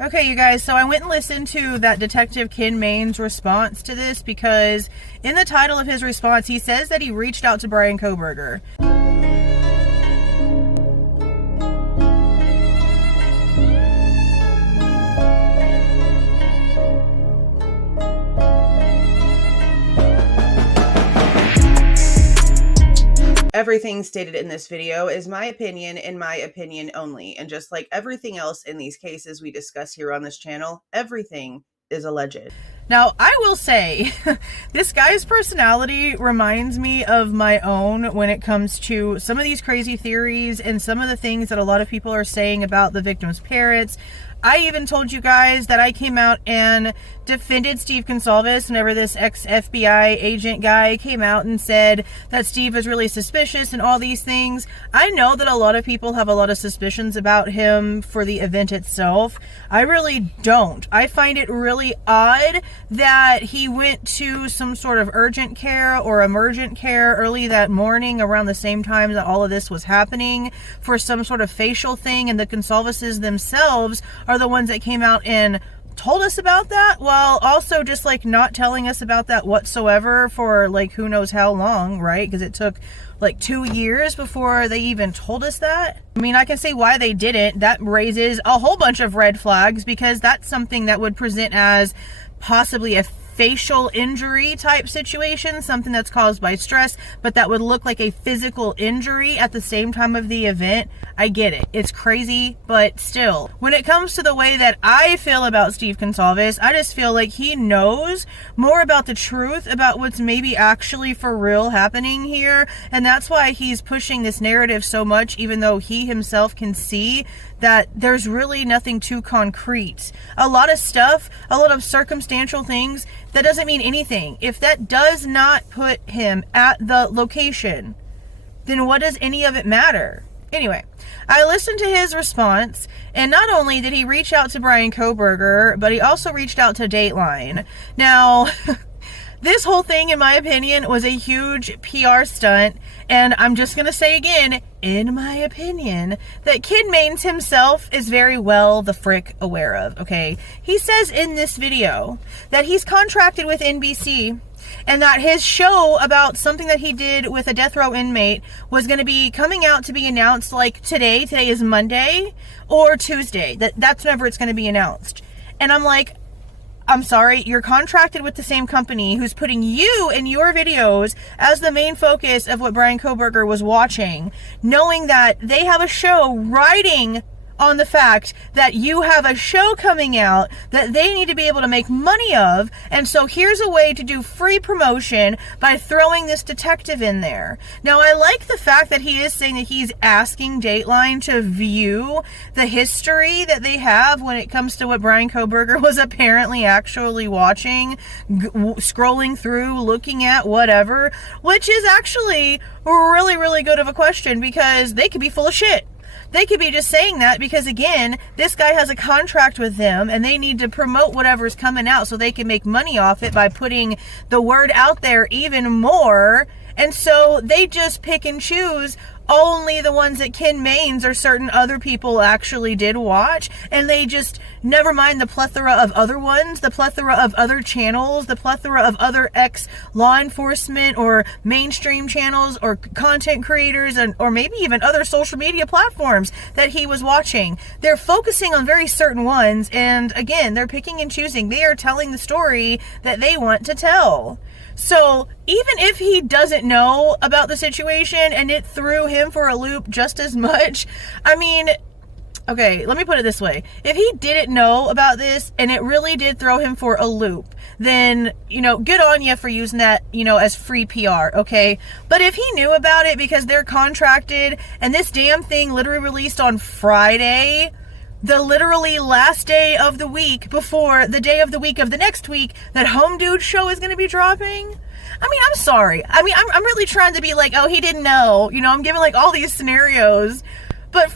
Okay, you guys, so I went and listened to that Detective Ken Main's response to this because in the title of his response, he says that he reached out to Bryan Kohberger. Everything stated in this video is my opinion and my opinion only. And just like everything else in these cases we discuss here on this channel, everything is alleged. Now, I will say, this guy's personality reminds me of my own when it comes to some of these crazy theories and some of the things that a lot of people are saying about the victims' parents. I even told you guys that I came out and defended Steve Goncalves whenever this ex-FBI agent guy came out and said that Steve was really suspicious and all these things. I know that a lot of people have a lot of suspicions about him for the event itself. I really don't. I find it really odd that he went to some sort of urgent care or emergent care early that morning around the same time that all of this was happening for some sort of facial thing, and the Goncalveses themselves are the ones that came out and told us about that, while also just like not telling us about that whatsoever for like who knows how long, right? Because it took like 2 years before they even told us that. I mean, I can see why they didn't. That raises a whole bunch of red flags, because that's something that would present as possibly a facial injury type situation, something that's caused by stress, but that would look like a physical injury at the same time of the event. I get it. It's crazy, but still. When it comes to the way that I feel about Steve Goncalves, I just feel like he knows more about the truth, about what's maybe actually for real happening here, and that's why he's pushing this narrative so much, even though he himself can see that there's really nothing too concrete. A lot of stuff, a lot of circumstantial things, that doesn't mean anything. If that does not put him at the location, then what does any of it matter? Anyway, I listened to his response, and not only did he reach out to Bryan Kohberger, but he also reached out to Dateline. Now, this whole thing, in my opinion, was a huge PR stunt, and I'm just going to say again, in my opinion, that Ken Main's himself is very well the frick aware of, okay? He says in this video that he's contracted with NBC and that his show about something that he did with a death row inmate was going to be coming out to be announced like today. Today is Monday or Tuesday. That's whenever it's going to be announced. And I'm like, I'm sorry, you're contracted with the same company who's putting you in your videos as the main focus of what Bryan Kohberger was watching, knowing that they have a show riding on the fact that you have a show coming out that they need to be able to make money of, and so here's a way to do free promotion by throwing this detective in there. Now, I like the fact that he is saying that he's asking Dateline to view the history that they have when it comes to what Bryan Kohberger was apparently actually watching, scrolling through, looking at, whatever, which is actually really, really good of a question, because they could be full of shit. They could be just saying that because, again, this guy has a contract with them and they need to promote whatever's coming out so they can make money off it by putting the word out there even more. And so they just pick and choose only the ones that Ken Main's or certain other people actually did watch, and they just never mind the plethora of other ones, the plethora of other channels, the plethora of other ex-law enforcement or mainstream channels or content creators, and or maybe even other social media platforms that he was watching. They're focusing on very certain ones, and again, they're picking and choosing. They are telling the story that they want to tell. So even if he doesn't know about the situation and it threw him for a loop just as much, I mean, okay, let me put it this way. If he didn't know about this and it really did throw him for a loop, then, you know, good on you for using that, you know, as free PR, okay? But if he knew about it because they're contracted and this damn thing literally released on Friday, the literally last day of the week before the day of the week of the next week that Home Dude show is going to be dropping. I mean, I'm sorry. I mean, I'm really trying to be like, oh, he didn't know. You know, I'm giving like all these scenarios. But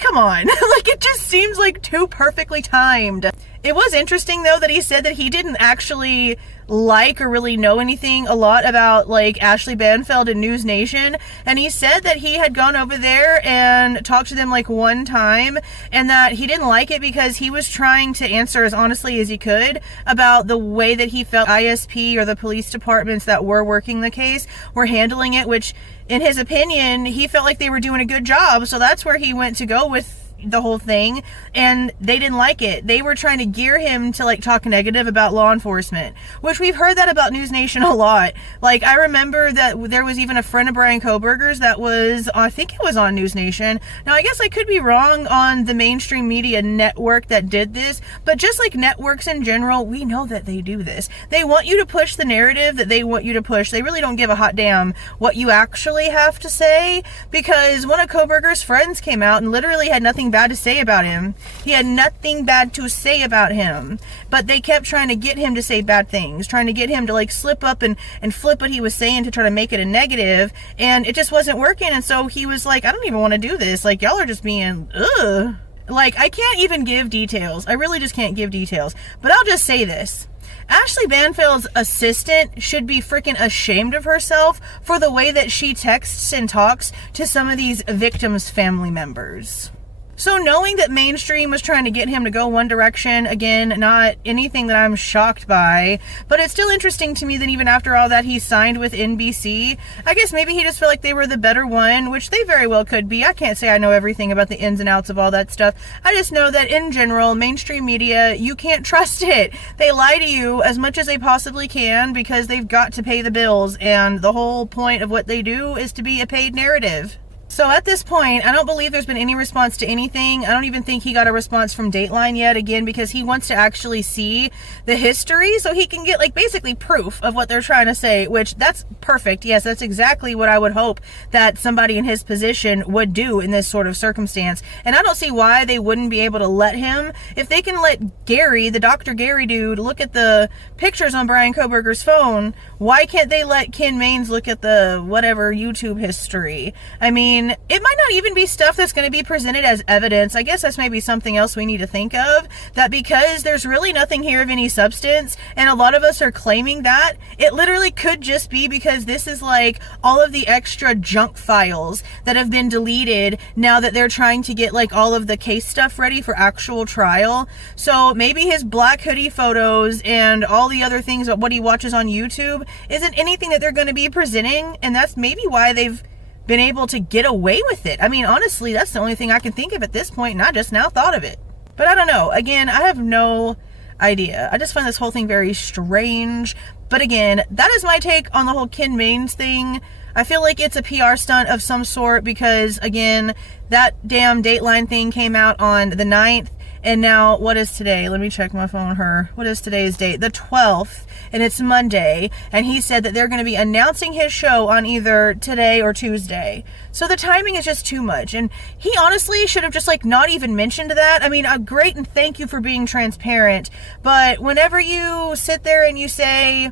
come on. Like, it just seems like too perfectly timed. It was interesting, though, that he said that he didn't actually like or really know anything a lot about, like, Ashley Banfeld and News Nation, and he said that he had gone over there and talked to them, like, one time, and that he didn't like it because he was trying to answer as honestly as he could about the way that he felt ISP or the police departments that were working the case were handling it, which, in his opinion, he felt like they were doing a good job, so that's where he went to go with the whole thing, and they didn't like it. They were trying to gear him to, like, talk negative about law enforcement, which we've heard that about News Nation a lot. Like, I remember that there was even a friend of Bryan Kohberger's that was, I think it was on News Nation. Now, I guess I could be wrong on the mainstream media network that did this, but just like networks in general, we know that they do this. They want you to push the narrative that they want you to push. They really don't give a hot damn what you actually have to say, because one of Kohberger's friends came out and literally had nothing bad to say about him. He had nothing bad to say about him, but they kept trying to get him to say bad things, trying to get him to, like, slip up and flip what he was saying to try to make it a negative, and it just wasn't working. And so he was like, I don't even want to do this. Like, y'all are just being, ugh. Like, I can't even give details. I really just can't give details, but I'll just say this. Ashley Banfeld's assistant should be freaking ashamed of herself for the way that she texts and talks to some of these victims' family members. So knowing that mainstream was trying to get him to go one direction, again, not anything that I'm shocked by, but it's still interesting to me that even after all that he signed with NBC, I guess maybe he just felt like they were the better one, which they very well could be. I can't say I know everything about the ins and outs of all that stuff. I just know that in general, mainstream media, you can't trust it. They lie to you as much as they possibly can because they've got to pay the bills, and the whole point of what they do is to be a paid narrative. So at this point, I don't believe there's been any response to anything. I don't even think he got a response from Dateline yet, again, because he wants to actually see the history so he can get, like, basically proof of what they're trying to say, which that's perfect. Yes, that's exactly what I would hope that somebody in his position would do in this sort of circumstance. And I don't see why they wouldn't be able to let him. If they can let Gary, the Dr. Gary dude, look at the pictures on Bryan Kohberger's phone, why can't they let Ken Mains look at the whatever YouTube history? I mean, it might not even be stuff that's going to be presented as evidence. I guess that's maybe something else we need to think of, that because there's really nothing here of any substance, and a lot of us are claiming that, it literally could just be because this is like all of the extra junk files that have been deleted now that they're trying to get, like, all of the case stuff ready for actual trial. So maybe his black hoodie photos and all the other things about what he watches on YouTube isn't anything that they're going to be presenting, and that's maybe why they've been able to get away with it. I mean, honestly, that's the only thing I can think of at this point, and I just now thought of it. But I don't know. Again, I have no idea. I just find this whole thing very strange. But again, that is my take on the whole Ken Mains thing. I feel like it's a PR stunt of some sort because, again, that damn Dateline thing came out on the 9th. And now, what is today? Let me check my phone. What is today's date? The 12th, and it's Monday. And he said that they're going to be announcing his show on either today or Tuesday. So the timing is just too much. And he honestly should have just, like, not even mentioned that. I mean, great, and thank you for being transparent. But whenever you sit there and you say,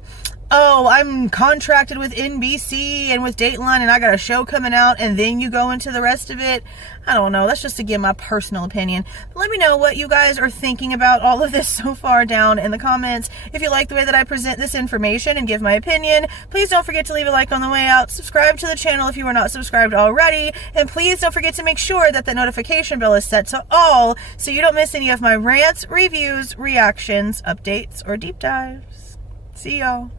oh, I'm contracted with NBC and with Dateline and I got a show coming out, and then you go into the rest of it, I don't know. That's just to give my personal opinion. But let me know what you guys are thinking about all of this so far down in the comments. If you like the way that I present this information and give my opinion, please don't forget to leave a like on the way out. Subscribe to the channel if you are not subscribed already. And please don't forget to make sure that the notification bell is set to all so you don't miss any of my rants, reviews, reactions, updates, or deep dives. See y'all.